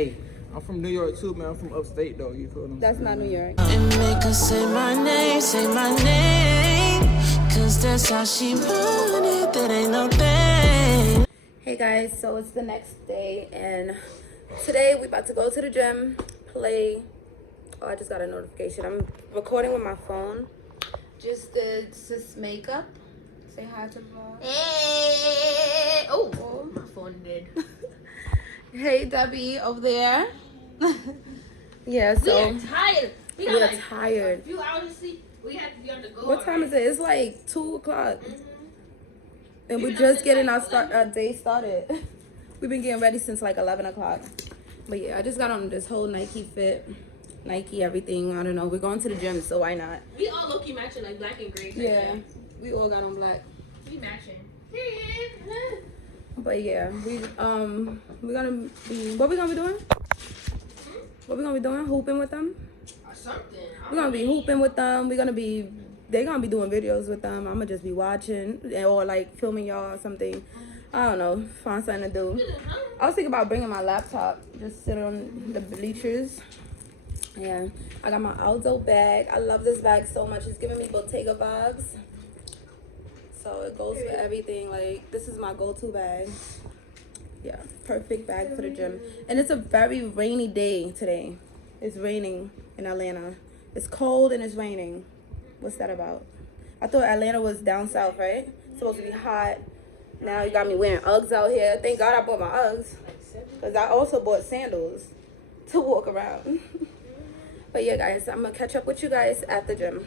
Hey, I'm from New York too, man. I'm from upstate though. You feel what I'm saying? That's not New York. And make her say my name, cause that's how she want it, that ain't no thing. Hey guys, so it's the next day and today we about to go to the gym, play. Oh, I just got a notification. I'm recording with my phone. Just did sis makeup. Say hi to the vlog. Hey. Oh, my phone did. Hey Debbie over there. Yeah, so We're tired. we're tired. A few hours of sleep. We have to be on the go. What time is it? It's like 2 o'clock. And we're just getting our day started. We've been getting ready since like 11 o'clock. But yeah, I just got on this whole Nike fit. Nike everything. I don't know. We're going to the gym, so why not? We all low-key matching like black and gray. Yeah. We all got on black. We matching. Period. But yeah, we're gonna be, what we gonna be doing? What we gonna be doing? Hooping with them? Something. We're gonna be hooping with them. They're gonna be doing videos with them. I'm gonna just be watching or like filming y'all or something. I don't know, find something to do. I was thinking about bringing my laptop, just sit on the bleachers. Yeah, I got my Aldo bag. I love this bag so much. It's giving me Bottega vibes. So it goes with everything. Like, this is my go-to bag. Yeah, perfect bag for the gym. And it's a very rainy day today. It's raining in Atlanta. It's cold and it's raining. What's that about? I thought Atlanta was down south, right? It's supposed to be hot. Now you got me wearing Uggs out here. Thank God I bought my Uggs. Because I also bought sandals to walk around. But yeah, guys, I'm going to catch up with you guys at the gym.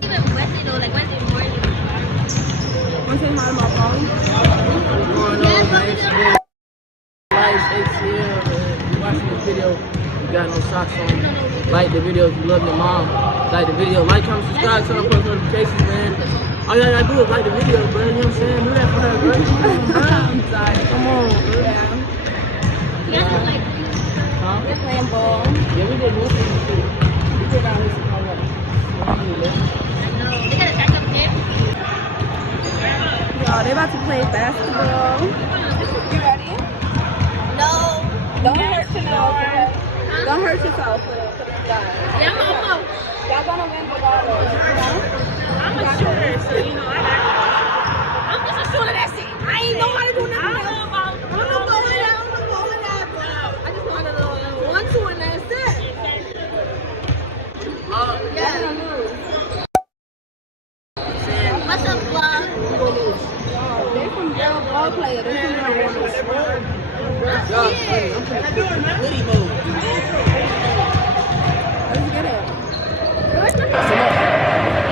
Even Wednesday though, like Wednesday morning. Want to say hi to my phone? You watching this video, you got no socks on. Like the video if you love your mom. Like the video, like, comment, subscribe, turn on post notifications, man. All y'all gotta do is like the video, bro. You know what I'm saying? Do that for her, bro. I'm sorry. Come on, bro. Yeah. Yeah, like, We're playing ball. Yeah, we did this shit. We did all this. they got a track up there. Y'all, they about to play basketball. You ready? No. Don't hurt yourself. Okay? Don't hurt yourself for this guy. Yeah, I'm Y'all gonna win regardless, you know? a shooter, so you know, I'm just a shooter, that's it. I ain't know how to do nothing else. I don't know that, I just know how to do 1, 2, and that's it. Yeah. What's up, vlog? They're some real ball players. They're some real Let's get it.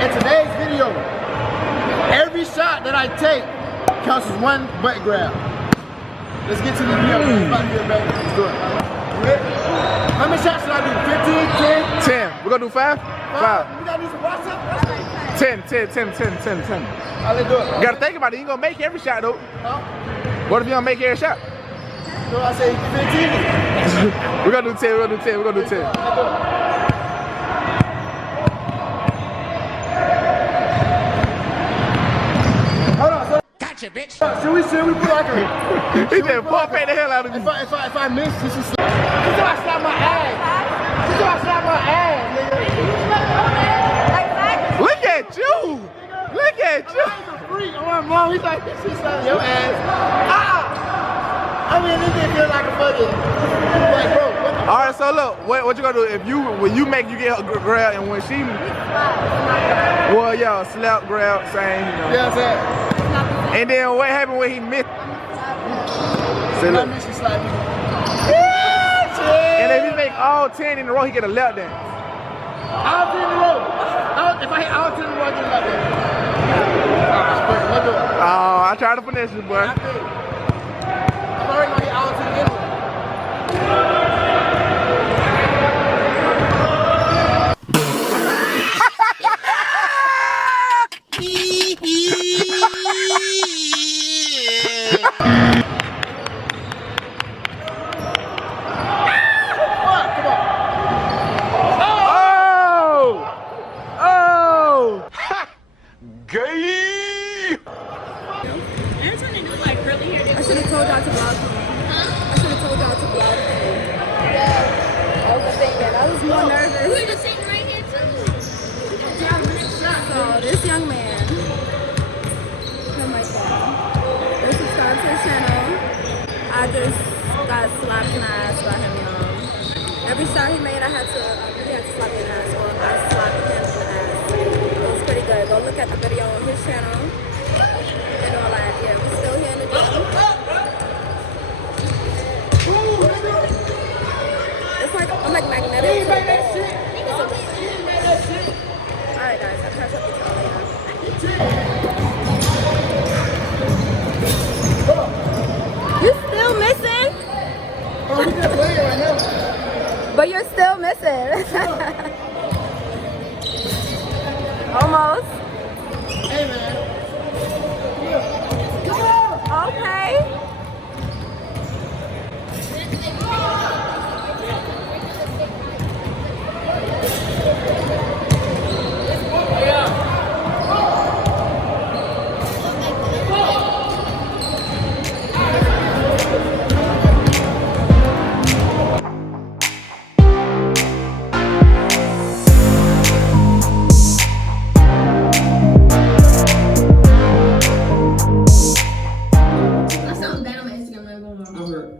In today's video, every shot that I take counts as one butt grab. Let's get to the video. It's about to get better. Let's do it. How many shots should I do? 15, 10? 10. We're gonna do 5? 5. We gotta do some watch up. 10. I'll let do it. You gotta think about it. You ain't gonna make every shot though. Huh? What if you don't make every shot? So I say 15. We're gonna do 10. We're gonna do 10. We're gonna do 10. Let's do it. Bitch. Should we put like a... He said, "Fuck the hell out of me." If I miss, this is... This is how I slap my ass. This is how I slap my ass, nigga. Look at you. Look at you. He's a freak. Oh, I'm wrong. He's like, this is slapping your ass. I mean, this thing feels like a fucking... Like, bro, what the... All right, so look, what you gonna do? If when you make, you get her grab, and when she... Well, yeah, slap, grab, same, you know. Yeah, I'm saying. And then what happened when he missed? Say look. I miss you slapping. And if he make all 10 in a row, he get a lap dance. All 10 in a row. If I hit all 10 in a row, I get a lap dance. Let's do it. Oh, I tried to finesse you, boy. I'm already gonna hit all 10 in a row. I just got slapped in the ass by him, y'all. Every shot he made, he had to slap me in the ass, or I slapped him in the ass. It was pretty good. Go look at the video on his channel and all that. Yeah, we're still here in the gym. It's like, I'm like magnetic to the ball. Alright guys, I'll catch up with y'all later. You still missing? Oh, we just playing right now. But you're still missing. Almost. Hey, man. Okay.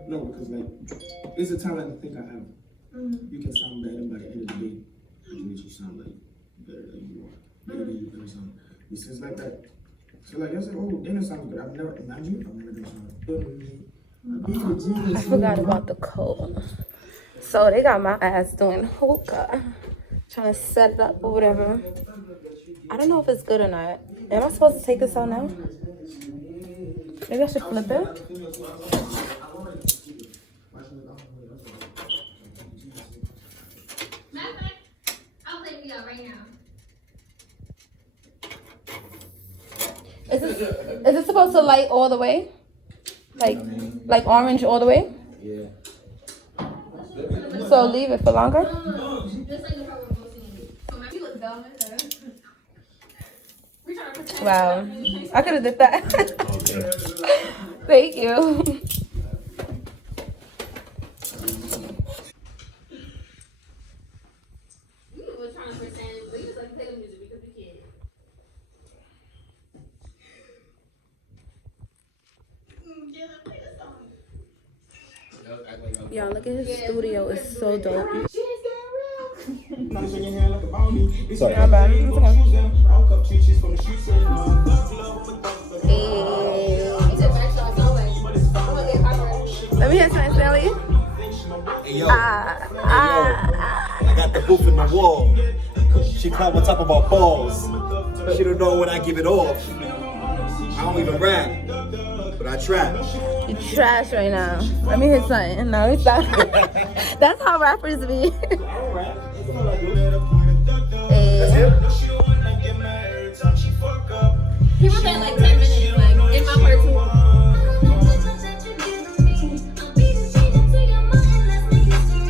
No, because like, it's a talent I think I have. You can sound better, but at the end of the day, it makes you sound like better than you are. Better than you can sound. It's just like that. So like I said, oh, Daina sounds good. I've never imagined. I'm never gonna sound. I forgot about the cold. So they got my ass doing hookah. Trying to set it up or whatever. I don't know if it's good or not. Am I supposed to take this out now? Maybe I should flip it. I'll play with y'all right now. Is it supposed to light all the way? Like orange all the way? Yeah. So leave it for longer? Just like the part we're both seeing. So maybe look dumb in there. We're trying to pretend. Wow. I could have did that. Thank you. We were trying to pretend, but you just like to play the music because we can. Y'all, look at his studio. It's so dope. Sorry. My bad. It's okay. Let me hear something, Sally. Hey, yo. I got the booth in the wall. She climb on top of my balls. She don't know when I give it off. I don't even rap, but I trap. You trash right now. Let me hear something. No, it's not. That's how rappers be. I don't rap. That's all I do. Hey. He was there like 10 minutes, like in my part too.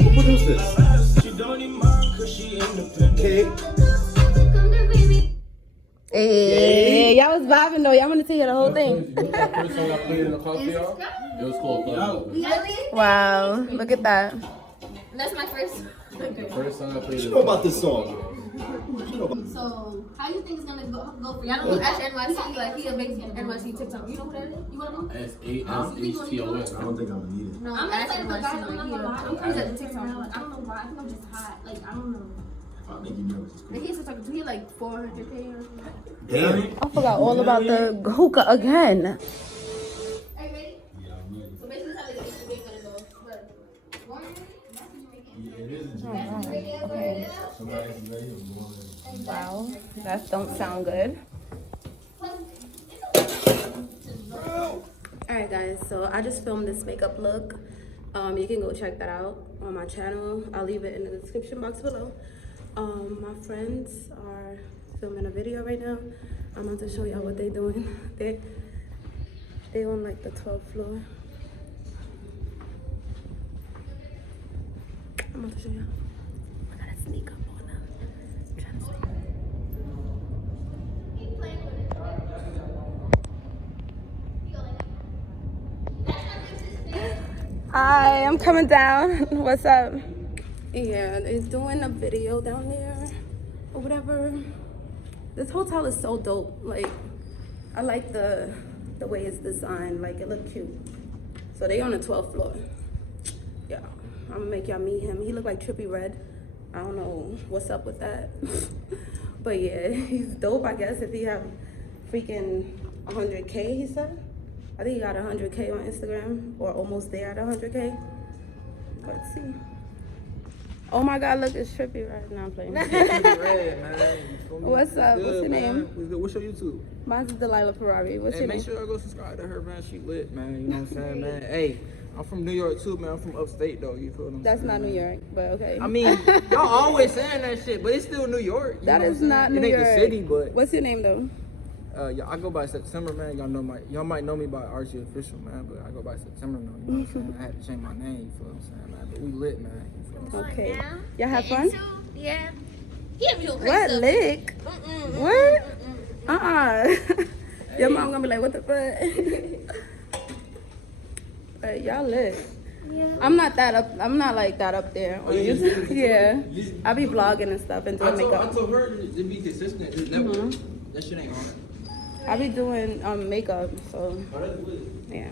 Who produced this? Okay. Hey, y'all was vibing though. Y'all wanted to hear the whole thing. That first song I played in the car for y'all, it was called Thug Love. Really? Wow, look at that. That's my first. The first song I played. What you know about this song? So, how you think it's gonna go for y'all? Don't know Ash NYC, like he a big NYC TikTok. You know who that is? You wanna know? SASHTON. I don't think I'm gonna need it. No, I'm excited for guys. I'm not gonna lie. I'm crazy at the TikTok. I don't know why. I think I'm just hot. Like I don't know. I think you know it's Like he's TikTok. Do he like 400K or something? damn. I forgot all about the hookah again. Are you ready? Yeah, I'm ready. So basically, how like it's the big one and all. But one, Somebody's ready. Wow, that don't sound good. Alright guys, so I just filmed this makeup look. You can go check that out on my channel. I'll leave it in the description box below. My friends are filming a video right now. I'm about to show y'all what they're doing. They on like the 12th floor. I'm about to show y'all. I gotta sneak up on them. I'm trying to sneak up. Hi, I'm coming down. What's up? Yeah, they're doing a video down there or whatever. This hotel is so dope. Like, I like the way it's designed. Like, it looks cute. So they on the 12th floor. Yeah, I'm gonna make y'all meet him. He look like Trippie Redd. I don't know what's up with that. But yeah, he's dope, I guess, if he have freaking 100K, he said. I think he got 100K on Instagram, or almost there at 100K. Let's see. Oh my God, look, it's Trippie Redd. Now I'm playing. What's up? What's your name? What's your YouTube? Mine's DILYLAH.FERRARI. What's your name? Make sure I go subscribe to her, man. She lit, man. You know what I'm saying, man? Hey, I'm from New York too, man. I'm from upstate though. You feel what I'm saying? That's not New York, but okay. I mean, y'all always saying that shit, but it's still New York. That is not New York. It ain't the city, but. What's your name though? Yeah, I go by September, man. Y'all might know me by Archie Official, man, but I go by September now. You know what I'm saying? I had to change my name. You feel what I'm saying, man? But we lit, man. You feel what I'm saying? Okay. Y'all have fun? Yeah. Give me What lick? What? Your mom gonna be like, what the fuck? But y'all lit. Yeah. I'm not like that up there. On YouTube. Yeah. I be vlogging and stuff and doing makeup. I told her to be consistent. Just never. That shit ain't hard. I be doing makeup, so Oh, that's lit. yeah.